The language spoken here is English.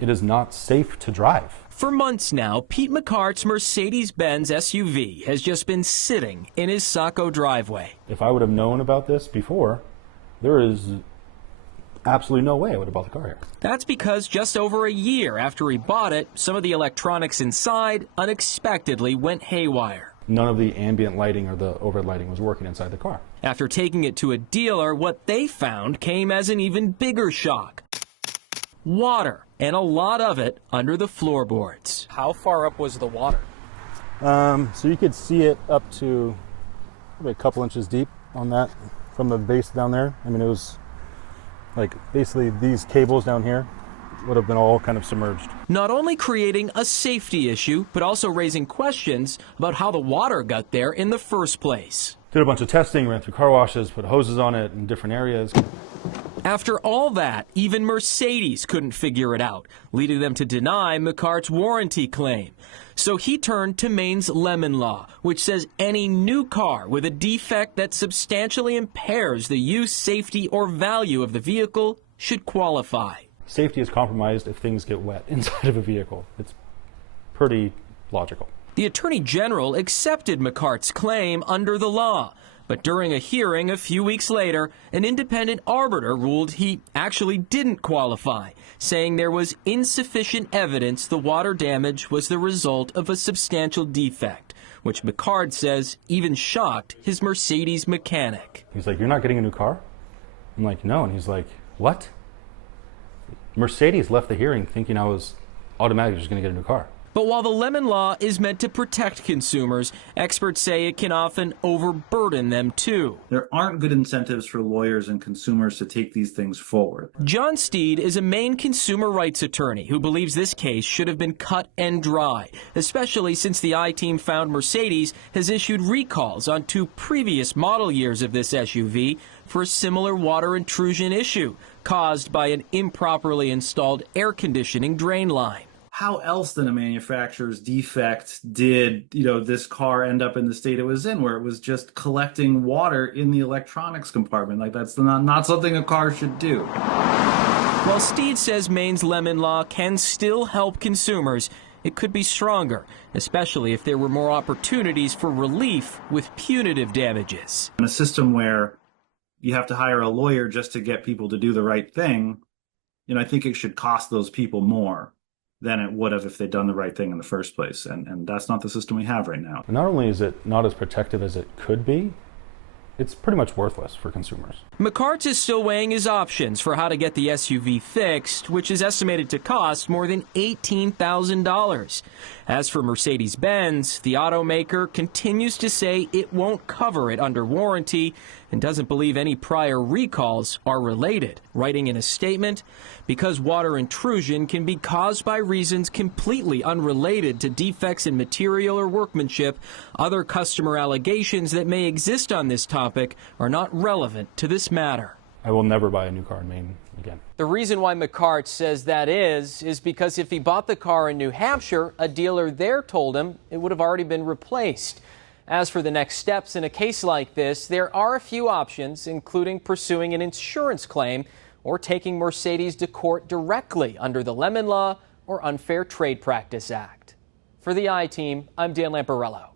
It is not safe to drive. For months now, Pete McCart's Mercedes-Benz SUV has just been sitting in his Saco driveway. If I would have known about this before, there is absolutely no way I would have bought the car here. That's because just over a year after he bought it, some of the electronics inside unexpectedly went haywire. None of the ambient lighting or the overhead lighting was working inside the car. After taking it to a dealer, what they found came as an even bigger shock. Water, and a lot of it under the floorboards. How far up was the water? So you could see it up to probably a couple inches deep on that from the base down there. I mean, it was like basically these cables down here would have been all kind of submerged. Not only creating a safety issue, but also raising questions about how the water got there in the first place. Did a bunch of testing, ran through car washes, put hoses on it in different areas. After all that, even Mercedes couldn't figure it out, leading them to deny McCart's warranty claim. So he turned to Maine's lemon law, which says any new car with a defect that substantially impairs the use, safety, or value of the vehicle should qualify. Safety is compromised if things get wet inside of a vehicle. It's pretty logical. The Attorney General accepted McCart's claim under the law, but during a hearing a few weeks later, an independent arbiter ruled he actually didn't qualify, saying there was insufficient evidence the water damage was the result of a substantial defect, which McCart says even shocked his Mercedes mechanic. He's like, "You're not getting a new car?" I'm like, "No," and he's like, "What?" Mercedes left the hearing thinking I was automatically just going to get a new car. But while the lemon law is meant to protect consumers, experts say it can often overburden them too. There aren't good incentives for lawyers and consumers to take these things forward. John Steed is a Maine consumer rights attorney who believes this case should have been cut and dry, especially since the I-Team found Mercedes has issued recalls on 2 previous model years of this SUV for a similar water intrusion issue caused by an improperly installed air conditioning drain line. How else than a manufacturer's defect did, this car end up in the state it was in, where it was just collecting water in the electronics compartment? Like, that's not something a car should do. While Steed says Maine's lemon law can still help consumers, it could be stronger, especially if there were more opportunities for relief with punitive damages. In a system where you have to hire a lawyer just to get people to do the right thing, I think it should cost those people more than it would have if they'd done the right thing in the first place. And that's not the system we have right now. Not only is it not as protective as it could be, it's pretty much worthless for consumers. McCart is still weighing his options for how to get the SUV fixed, which is estimated to cost more than $18,000. As for Mercedes-Benz, the automaker continues to say it won't cover it under warranty and doesn't believe any prior recalls are related, writing in a statement, "Because water intrusion can be caused by reasons completely unrelated to defects in material or workmanship, other customer allegations that may exist on this topic are not relevant to this matter." I will never buy a new car in Maine again. The reason why McCart says that is because if he bought the car in New Hampshire, a dealer there told him it would have already been replaced. As for the next steps in a case like this, there are a few options, including pursuing an insurance claim or taking Mercedes to court directly under the Lemon Law or Unfair Trade Practice Act. For the I-Team, I'm Dan Lamparello.